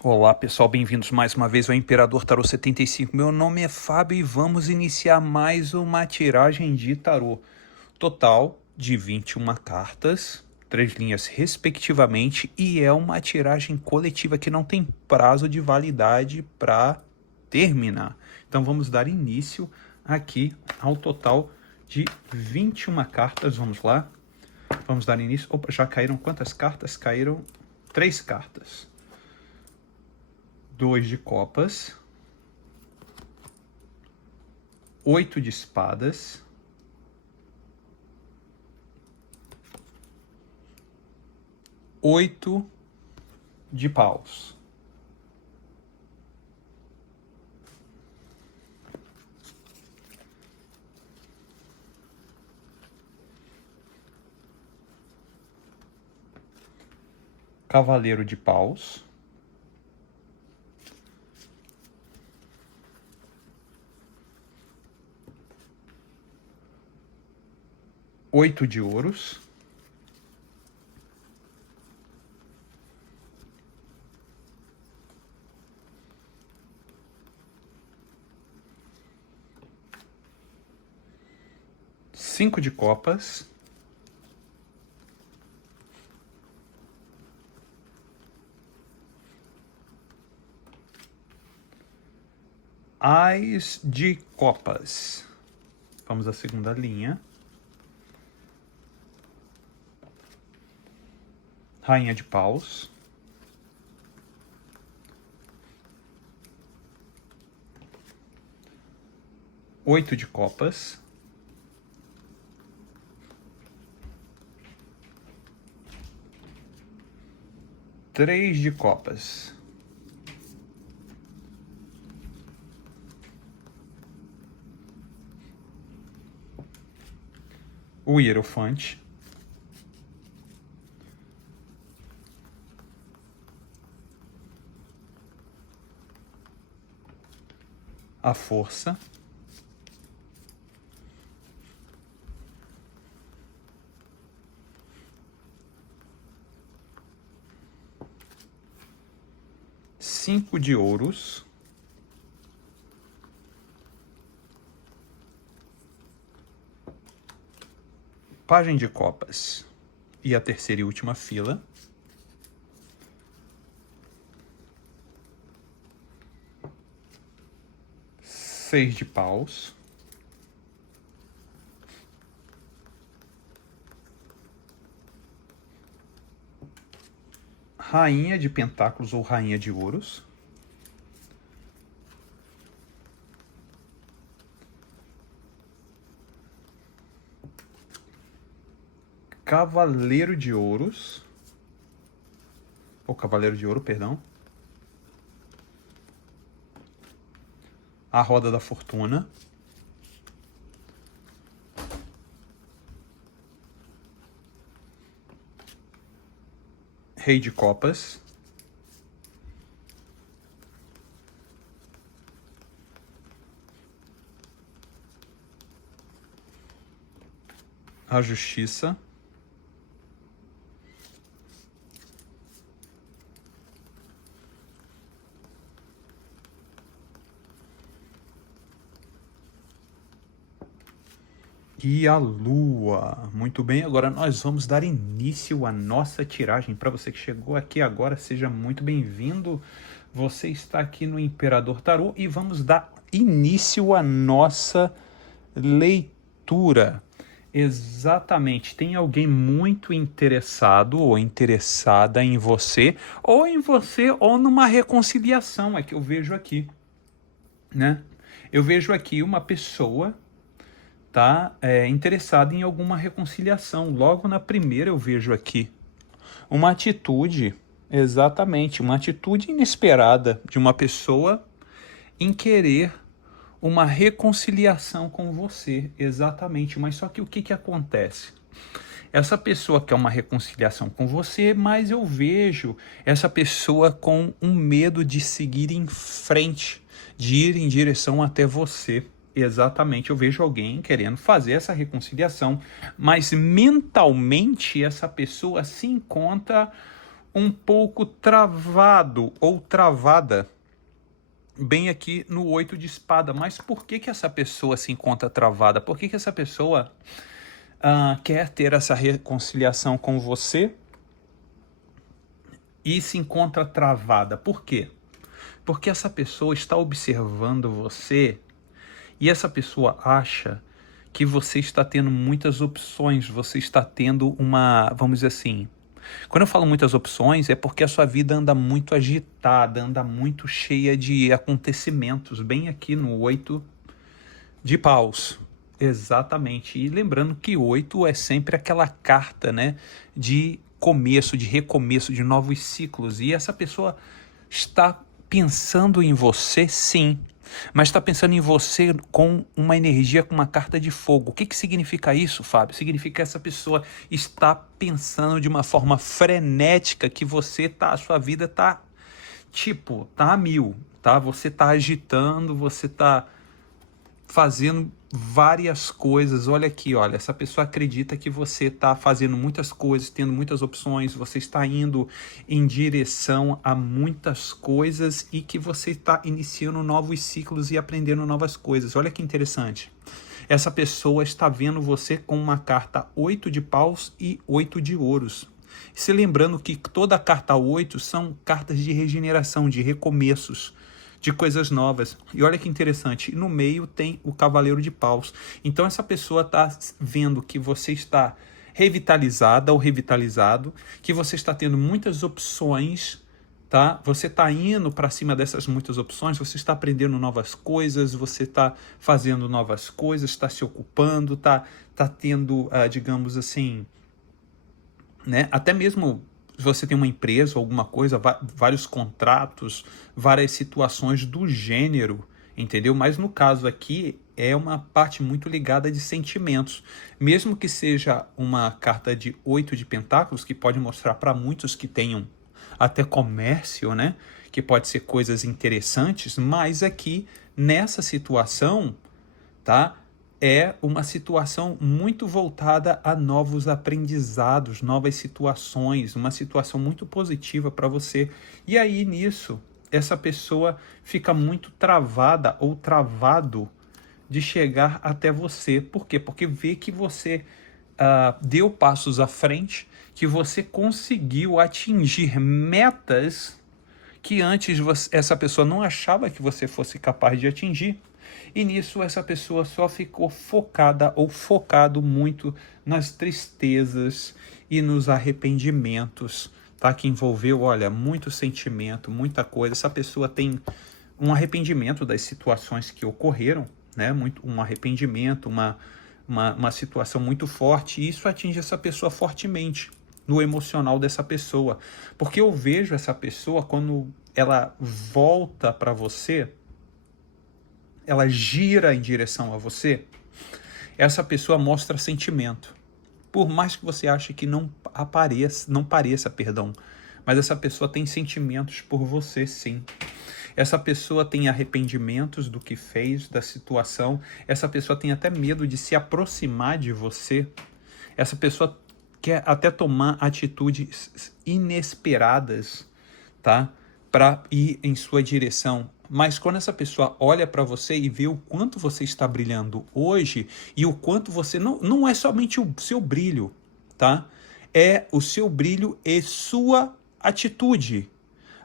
Olá pessoal, bem-vindos mais uma vez ao Imperador Tarô 75. Meu nome é Fábio e vamos iniciar mais uma tiragem de tarô. Total de 21 cartas, 3 linhas respectivamente, e é uma tiragem coletiva que não tem prazo de validade para terminar. Então vamos dar início aqui ao total de 21 cartas. Vamos lá. Vamos dar início. Opa, já caíram quantas cartas? Caíram 3 cartas. 2 de copas, 8 de espadas, 8 de paus. Cavaleiro de paus. Oito de ouros. Cinco de copas. Ás de copas. Vamos à segunda linha. Rainha de paus. Oito de copas. Três de copas. O hierofante. A força. Cinco de ouros. Pajem de copas. E a terceira e última fila. Seis de paus. Rainha de pentáculos ou rainha de ouros. Cavaleiro de ouros. Ou cavaleiro de ouro, perdão. A roda da fortuna. Rei de copas. A justiça. E a lua. Muito bem, agora nós vamos dar início à nossa tiragem. Para você que chegou aqui agora, seja muito bem-vindo. Você está aqui no Imperador Tarô e vamos dar início à nossa leitura. Exatamente, tem alguém muito interessado ou interessada em você ou numa reconciliação, é que eu vejo aqui, né? Eu vejo aqui uma pessoa interessada em alguma reconciliação. Logo na primeira eu vejo aqui uma atitude, exatamente, uma atitude inesperada de uma pessoa em querer uma reconciliação com você, exatamente. Mas só que o que acontece? Essa pessoa quer uma reconciliação com você, mas eu vejo essa pessoa com um medo de seguir em frente, de ir em direção até você. Exatamente, eu vejo alguém querendo fazer essa reconciliação, mas mentalmente essa pessoa se encontra um pouco travado ou travada bem aqui no 8 de espada. Mas por que que essa pessoa se encontra travada? Por que que essa pessoa quer ter essa reconciliação com você e se encontra travada? Por quê? Porque essa pessoa está observando você e essa pessoa acha que você está tendo muitas opções, você está tendo uma, vamos dizer assim, quando eu falo muitas opções, é porque a sua vida anda muito agitada, anda muito cheia de acontecimentos, bem aqui no 8 de paus. Exatamente. E lembrando que 8 é sempre aquela carta, né, de começo, de recomeço, de novos ciclos. E essa pessoa está pensando em você, sim, mas está pensando em você com uma energia, com uma carta de fogo. O que que significa isso, Fábio? Significa que essa pessoa está pensando de uma forma frenética que você tá, a sua vida tá tipo, tá a mil, tá? Você tá agitando, você tá fazendo várias coisas. Olha aqui, olha, essa pessoa acredita que você está fazendo muitas coisas, tendo muitas opções, você está indo em direção a muitas coisas e que você está iniciando novos ciclos e aprendendo novas coisas. Olha que interessante. Essa pessoa está vendo você com uma carta 8 de paus e 8 de ouros. Se lembrando que toda a carta 8 são cartas de regeneração, de recomeços, de coisas novas. E olha que interessante, no meio tem o cavaleiro de paus. Então essa pessoa está vendo que você está revitalizada ou revitalizado, que você está tendo muitas opções, tá? Você está indo para cima dessas muitas opções, você está aprendendo novas coisas, você está fazendo novas coisas, está se ocupando, tá tendo, digamos assim, né? Até mesmo se você tem uma empresa ou alguma coisa, vários contratos, várias situações do gênero, entendeu? Mas no caso aqui é uma parte muito ligada de sentimentos. Mesmo que seja uma carta de 8 de pentáculos, que pode mostrar para muitos que tenham até comércio, né? Que pode ser coisas interessantes, mas aqui nessa situação, tá? É uma situação muito voltada a novos aprendizados, novas situações, uma situação muito positiva para você. E aí, nisso, essa pessoa fica muito travada ou travado de chegar até você. Por quê? Porque vê que você deu passos à frente, que você conseguiu atingir metas que antes essa pessoa não achava que você fosse capaz de atingir. E nisso essa pessoa só ficou focada ou focado muito nas tristezas e nos arrependimentos, tá? Que envolveu, olha, muito sentimento, muita coisa. Essa pessoa tem um arrependimento das situações que ocorreram, né? Um arrependimento, uma situação muito forte, e isso atinge essa pessoa fortemente, no emocional dessa pessoa. Porque eu vejo essa pessoa, quando ela volta para você, ela gira em direção a você, essa pessoa mostra sentimento. Por mais que você ache que não pareça, mas essa pessoa tem sentimentos por você, sim. Essa pessoa tem arrependimentos do que fez, da situação. Essa pessoa tem até medo de se aproximar de você. Essa pessoa quer até tomar atitudes inesperadas, tá? Para ir em sua direção. Mas quando essa pessoa olha para você e vê o quanto você está brilhando hoje e o quanto você não é somente o seu brilho, tá? É o seu brilho e sua atitude.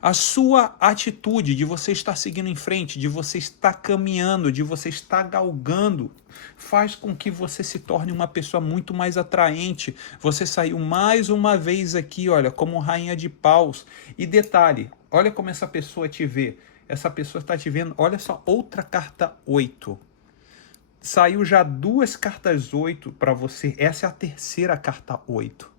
A sua atitude de você estar seguindo em frente, de você estar caminhando, de você estar galgando, faz com que você se torne uma pessoa muito mais atraente. Você saiu mais uma vez aqui, olha, como rainha de paus. E detalhe, olha como essa pessoa te vê. Essa pessoa está te vendo, olha só, outra carta 8. Saiu já 2 cartas 8 para você. Essa é a terceira carta 8.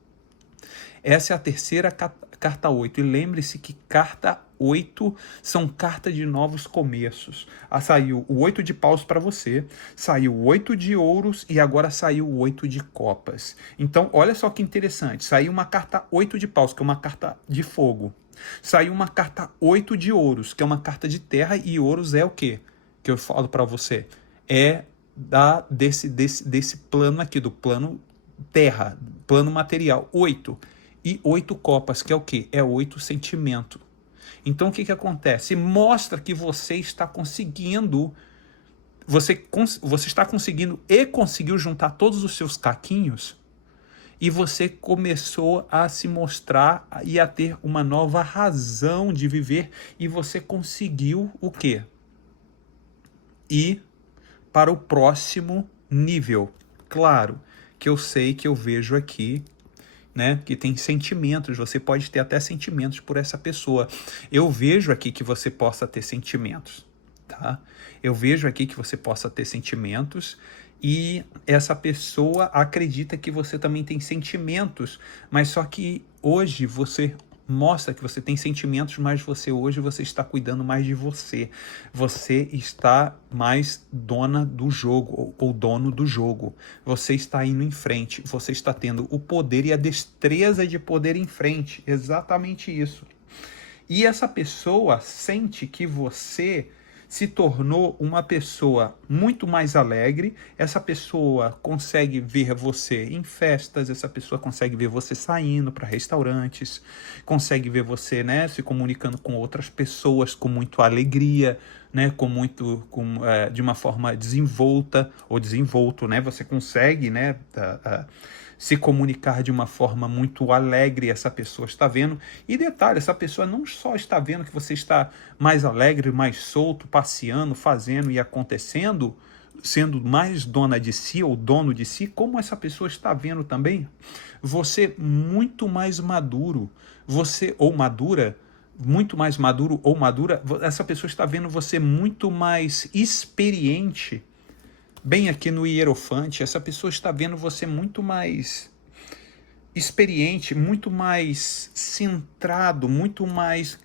Essa é a terceira carta 8. E lembre-se que carta 8 são cartas de novos começos. Saiu o 8 de paus para você, saiu o 8 de ouros e agora saiu o 8 de copas. Então, olha só que interessante. Saiu uma carta 8 de paus, que é uma carta de fogo. Saiu uma carta 8 de ouros, que é uma carta de terra, e ouros é o quê? Que eu falo para você. É desse plano aqui, do plano terra, plano material. 8 e 8 copas, que é o quê? É 8 sentimento. Então o que acontece? Mostra que você está conseguindo, você está conseguindo e conseguiu juntar todos os seus caquinhos, e você começou a se mostrar e a ter uma nova razão de viver, e você conseguiu o quê? Ir para o próximo nível. Claro que eu sei, que eu vejo aqui, né, que tem sentimentos, você pode ter até sentimentos por essa pessoa. Eu vejo aqui que você possa ter sentimentos, tá? Eu vejo aqui que você possa ter sentimentos, e essa pessoa acredita que você também tem sentimentos, mas só que hoje você mostra que você tem sentimentos, mas hoje você está cuidando mais de você. Você está mais dona do jogo, ou dono do jogo. Você está indo em frente, você está tendo o poder e a destreza de poder em frente. Exatamente isso. E essa pessoa sente que você se tornou uma pessoa muito mais alegre, essa pessoa consegue ver você em festas, essa pessoa consegue ver você saindo para restaurantes, consegue ver você, né, se comunicando com outras pessoas com muito alegria, né, de uma forma desenvolta ou desenvolto, né, você consegue, né, se comunicar de uma forma muito alegre, essa pessoa está vendo. E detalhe, essa pessoa não só está vendo que você está mais alegre, mais solto, passeando, fazendo e acontecendo, sendo mais dona de si ou dono de si, como essa pessoa está vendo também você muito mais maduro, você ou madura, muito mais maduro ou madura, essa pessoa está vendo você muito mais experiente. Bem aqui no Hierofante, essa pessoa está vendo você muito mais experiente, muito mais centrado, muito mais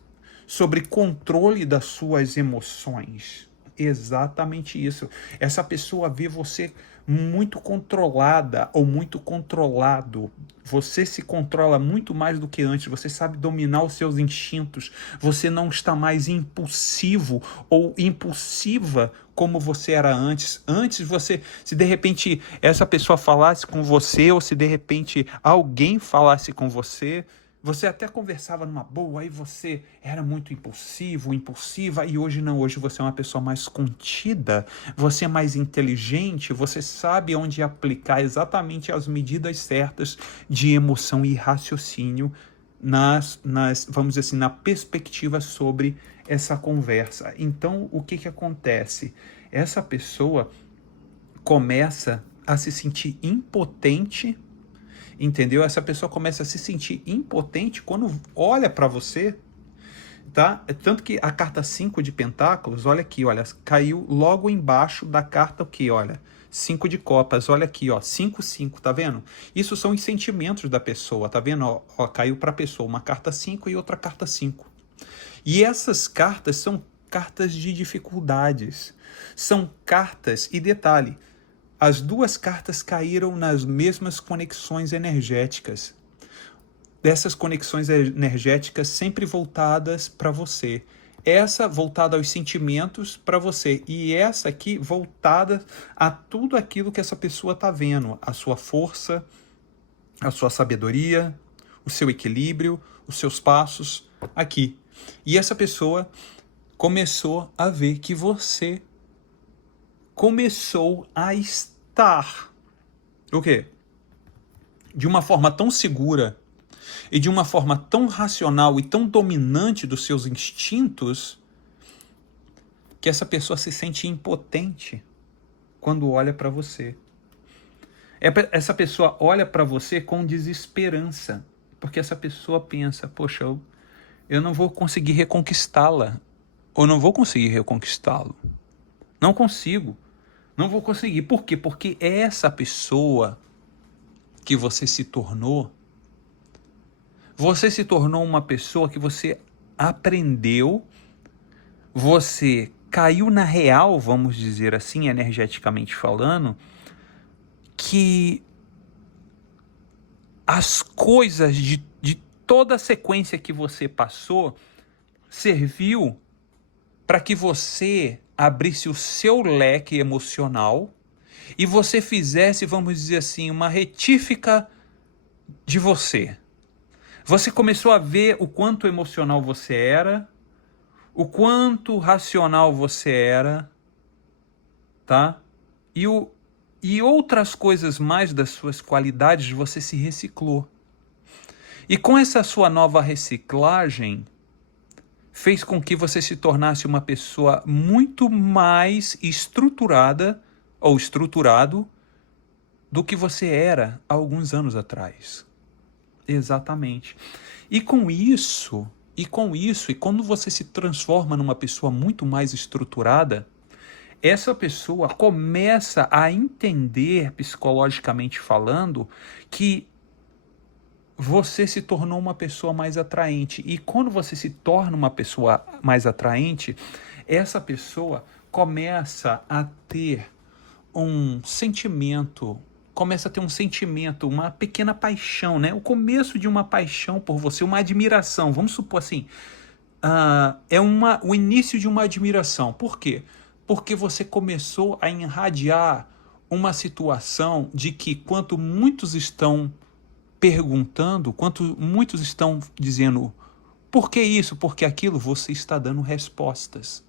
sobre controle das suas emoções. Exatamente isso. Essa pessoa vê você muito controlada ou muito controlado. Você se controla muito mais do que antes. Você sabe dominar os seus instintos. Você não está mais impulsivo ou impulsiva como você era antes. Antes você, se de repente essa pessoa falasse com você, ou se de repente alguém falasse com você, você até conversava numa boa, aí você era muito impulsivo, impulsiva, e hoje não, hoje você é uma pessoa mais contida, você é mais inteligente, você sabe onde aplicar exatamente as medidas certas de emoção e raciocínio vamos dizer assim, na perspectiva sobre essa conversa. Então, o que acontece? Essa pessoa começa a se sentir impotente, entendeu? Essa pessoa começa a se sentir impotente quando olha para você, tá? Tanto que a carta 5 de pentáculos, olha aqui, olha, caiu logo embaixo da carta o quê? Olha, 5 de copas, olha aqui, ó, 5, 5, tá vendo? Isso são os sentimentos da pessoa, tá vendo? Ó, caiu para a pessoa uma carta 5 e outra carta 5. E essas cartas são cartas de dificuldades, são cartas, e detalhe, as duas cartas caíram nas mesmas conexões energéticas. Dessas conexões energéticas sempre voltadas para você. Essa voltada aos sentimentos para você. E essa aqui voltada a tudo aquilo que essa pessoa está vendo. A sua força, a sua sabedoria, o seu equilíbrio, os seus passos aqui. E essa pessoa começou a ver que você começou a estar, o quê? De uma forma tão segura e de uma forma tão racional e tão dominante dos seus instintos, que essa pessoa se sente impotente quando olha para você. Essa pessoa olha para você com desesperança, porque essa pessoa pensa, poxa, eu não vou conseguir reconquistá-la, ou não vou conseguir reconquistá-lo. Não consigo. Não vou conseguir. Por quê? Porque essa pessoa que você se tornou uma pessoa que você aprendeu, você caiu na real, vamos dizer assim, energeticamente falando, que as coisas de toda a sequência que você passou serviu para que você abrisse o seu leque emocional e você fizesse, vamos dizer assim, uma retífica de você. Você começou a ver o quanto emocional você era, o quanto racional você era, tá? E outras coisas mais das suas qualidades você se reciclou. E com essa sua nova reciclagem, fez com que você se tornasse uma pessoa muito mais estruturada ou estruturado do que você era há alguns anos atrás. Exatamente. E quando você se transforma numa pessoa muito mais estruturada, essa pessoa começa a entender, psicologicamente falando, que você se tornou uma pessoa mais atraente. E quando você se torna uma pessoa mais atraente, essa pessoa começa a ter um sentimento, uma pequena paixão, né? O começo de uma paixão por você, uma admiração. Vamos supor assim, o início de uma admiração. Por quê? Porque você começou a irradiar uma situação de que quanto muitos estão perguntando, quanto muitos estão dizendo por que isso, por que aquilo, você está dando respostas.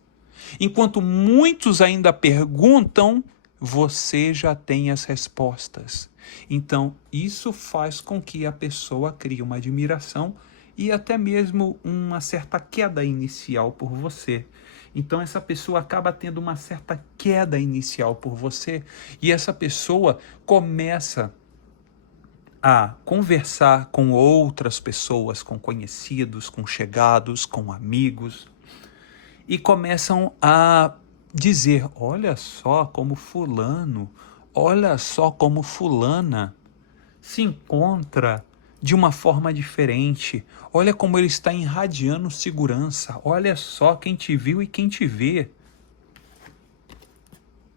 Enquanto muitos ainda perguntam, você já tem as respostas. Então, isso faz com que a pessoa crie uma admiração e até mesmo uma certa queda inicial por você. Então, essa pessoa acaba tendo uma certa queda inicial por você e essa pessoa começa a conversar com outras pessoas, com conhecidos, com chegados, com amigos, e começam a dizer: olha só como fulano, olha só como fulana se encontra de uma forma diferente, olha como ele está irradiando segurança, olha só quem te viu e quem te vê.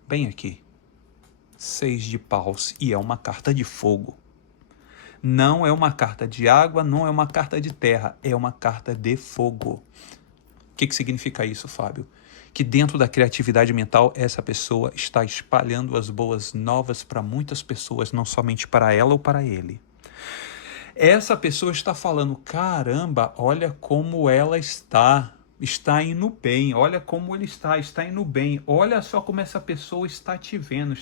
Bem aqui, 6 de paus, e é uma carta de fogo. Não é uma carta de água, não é uma carta de terra, é uma carta de fogo. O que significa isso, Fábio? Que dentro da criatividade mental, essa pessoa está espalhando as boas novas para muitas pessoas, não somente para ela ou para ele. Essa pessoa está falando: caramba, olha como ela está indo bem, olha como ele está indo bem, olha só como essa pessoa está te vendo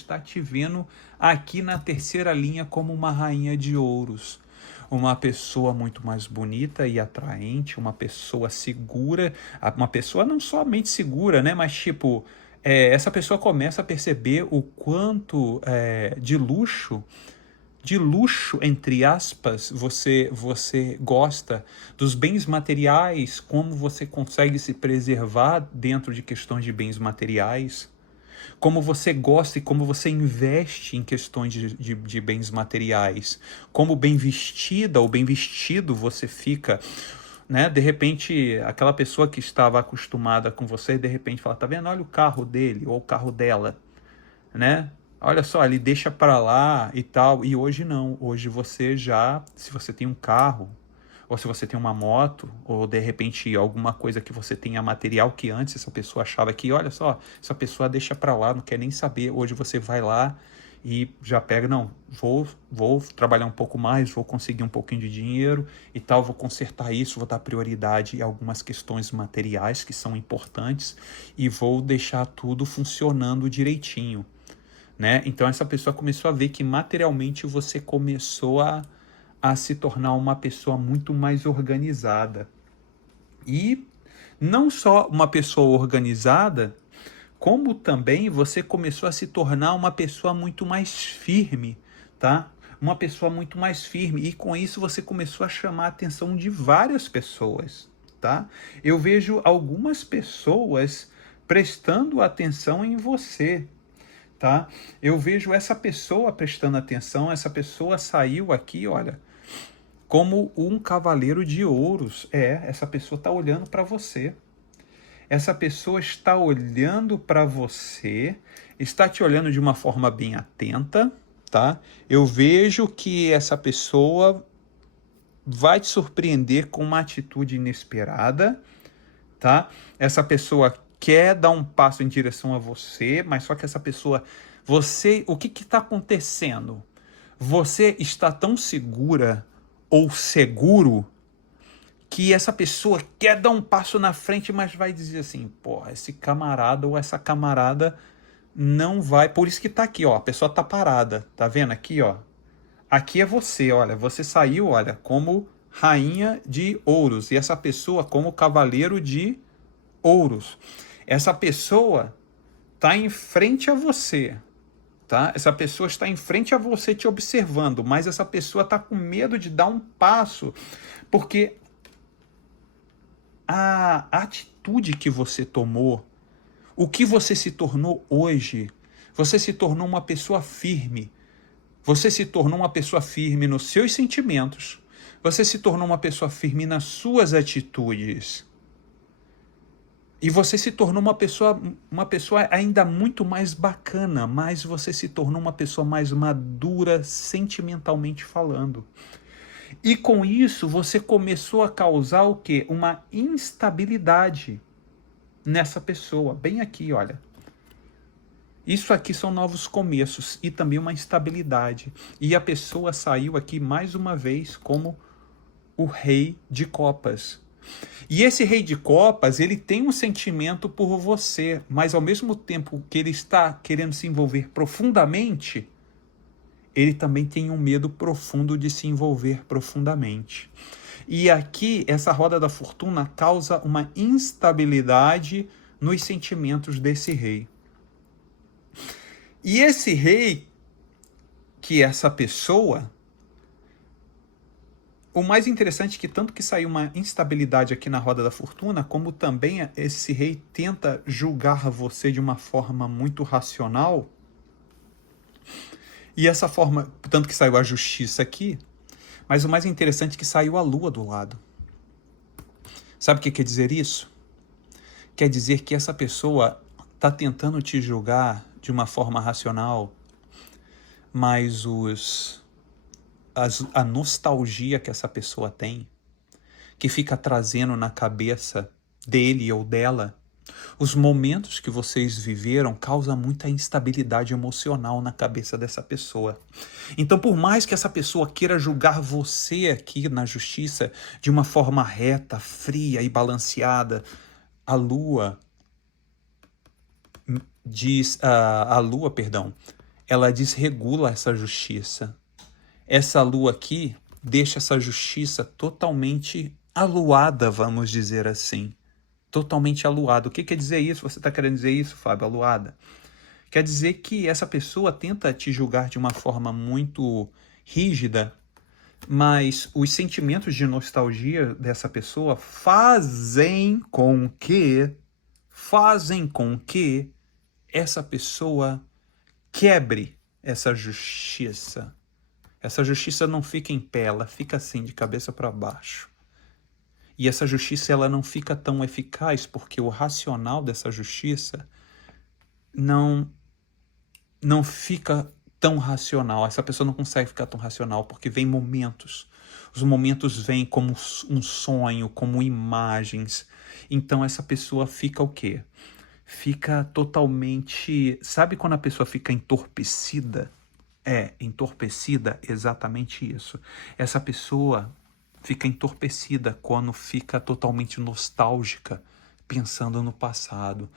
aqui na terceira linha como uma rainha de ouros, uma pessoa muito mais bonita e atraente, uma pessoa segura, uma pessoa não somente segura, né, mas tipo, essa pessoa começa a perceber o quanto de luxo, entre aspas, você gosta dos bens materiais, como você consegue se preservar dentro de questões de bens materiais, como você gosta e como você investe em questões de bens materiais, como bem vestida ou bem vestido você fica, né? De repente, aquela pessoa que estava acostumada com você, de repente fala: tá vendo? Olha o carro dele ou o carro dela, né? Olha só, ele deixa para lá e tal. E hoje não. Hoje você já, se você tem um carro, ou se você tem uma moto, ou de repente alguma coisa que você tenha material que antes essa pessoa achava que, olha só, essa pessoa deixa para lá, não quer nem saber. Hoje você vai lá e já pega: não, vou trabalhar um pouco mais, vou conseguir um pouquinho de dinheiro e tal, vou consertar isso, vou dar prioridade a algumas questões materiais que são importantes e vou deixar tudo funcionando direitinho. Né? Então essa pessoa começou a ver que materialmente você começou a se tornar uma pessoa muito mais organizada. E não só uma pessoa organizada, como também você começou a se tornar uma pessoa muito mais firme, tá? Uma pessoa muito mais firme. E com isso você começou a chamar a atenção de várias pessoas, tá? Eu vejo algumas pessoas prestando atenção em você, tá? Eu vejo essa pessoa prestando atenção, essa pessoa saiu aqui, olha, como um cavaleiro de ouros. Essa pessoa está olhando para você. Essa pessoa está olhando para você, está te olhando de uma forma bem atenta, tá? Eu vejo que essa pessoa vai te surpreender com uma atitude inesperada, tá? Essa pessoa quer dar um passo em direção a você, mas só que essa pessoa, o que está acontecendo? Você está tão segura ou seguro que essa pessoa quer dar um passo na frente, mas vai dizer assim, pô, esse camarada ou essa camarada não vai, por isso que tá aqui, ó, a pessoa tá parada, tá vendo aqui, ó, aqui é você, olha, você saiu, olha, como rainha de ouros, e essa pessoa como cavaleiro de ouros. Essa pessoa tá em frente a você, tá? Essa pessoa está em frente a você te observando, mas essa pessoa tá com medo de dar um passo, porque a atitude que você tomou, o que você se tornou hoje, você se tornou uma pessoa firme. Você se tornou uma pessoa firme nos seus sentimentos. Você se tornou uma pessoa firme nas suas atitudes. E você se tornou uma pessoa ainda muito mais bacana, mas você se tornou uma pessoa mais madura sentimentalmente falando. E com isso você começou a causar o quê? Uma instabilidade nessa pessoa. Bem aqui, olha. Isso aqui são novos começos e também uma instabilidade. E a pessoa saiu aqui mais uma vez como o rei de copas. E esse rei de copas, ele tem um sentimento por você, mas ao mesmo tempo que ele está querendo se envolver profundamente, ele também tem um medo profundo de se envolver profundamente. E aqui, essa roda da fortuna causa uma instabilidade nos sentimentos desse rei. E esse rei, que é essa pessoa, o mais interessante é que tanto que saiu uma instabilidade aqui na roda da fortuna, como também esse rei tenta julgar você de uma forma muito racional. E essa forma, tanto que saiu a justiça aqui, mas o mais interessante é que saiu a lua do lado. Sabe o que quer dizer isso? Quer dizer que essa pessoa está tentando te julgar de uma forma racional, mas a nostalgia que essa pessoa tem, que fica trazendo na cabeça dele ou dela, os momentos que vocês viveram causam muita instabilidade emocional na cabeça dessa pessoa. Então, por mais que essa pessoa queira julgar você aqui na justiça de uma forma reta, fria e balanceada, a lua ela desregula essa justiça. Essa lua aqui deixa essa justiça totalmente aluada, vamos dizer assim. Totalmente aluada. O que quer dizer isso? Você está querendo dizer isso, Fábio? Aluada? Quer dizer que essa pessoa tenta te julgar de uma forma muito rígida, mas os sentimentos de nostalgia dessa pessoa fazem com que essa pessoa quebre essa justiça. Essa justiça não fica em pé, ela fica assim, de cabeça para baixo. E essa justiça ela não fica tão eficaz porque o racional dessa justiça não fica tão racional. Essa pessoa não consegue ficar tão racional porque vem momentos. Os momentos vêm como um sonho, como imagens. Então essa pessoa fica o quê? Fica totalmente... Sabe quando a pessoa fica entorpecida? Entorpecida, exatamente isso. Essa pessoa fica entorpecida quando fica totalmente nostálgica, pensando no passado.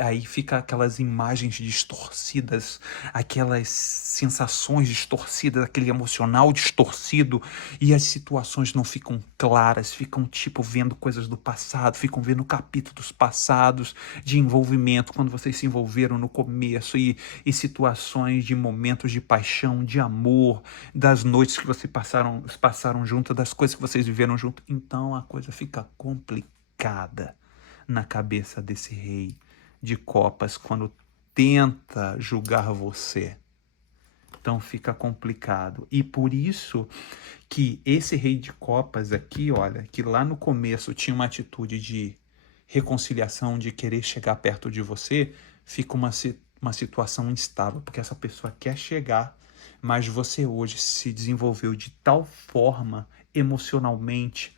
Aí fica aquelas imagens distorcidas, aquelas sensações distorcidas, aquele emocional distorcido, e as situações não ficam claras, ficam tipo vendo coisas do passado, ficam vendo capítulos passados de envolvimento, quando vocês se envolveram no começo, e situações de momentos de paixão, de amor, das noites que vocês passaram junto, das coisas que vocês viveram junto. Então a coisa fica complicada na cabeça desse rei de copas quando tenta julgar você. Então fica complicado. E por isso que esse rei de copas aqui, olha, que lá no começo tinha uma atitude de reconciliação, de querer chegar perto de você, fica uma situação instável, porque essa pessoa quer chegar, mas você hoje se desenvolveu de tal forma, emocionalmente,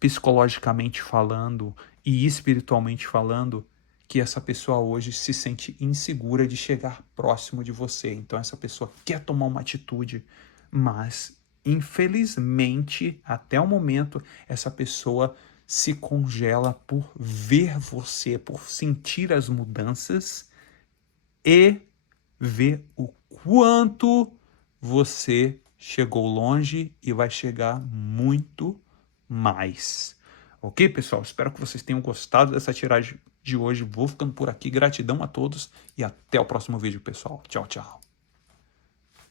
psicologicamente falando e espiritualmente falando, que essa pessoa hoje se sente insegura de chegar próximo de você. Então essa pessoa quer tomar uma atitude, mas infelizmente, até o momento, essa pessoa se congela por ver você, por sentir as mudanças e ver o quanto você chegou longe e vai chegar muito mais. Ok, pessoal? Espero que vocês tenham gostado dessa tiragem de hoje. Vou ficando por aqui. Gratidão a todos e até o próximo vídeo, pessoal. Tchau, tchau.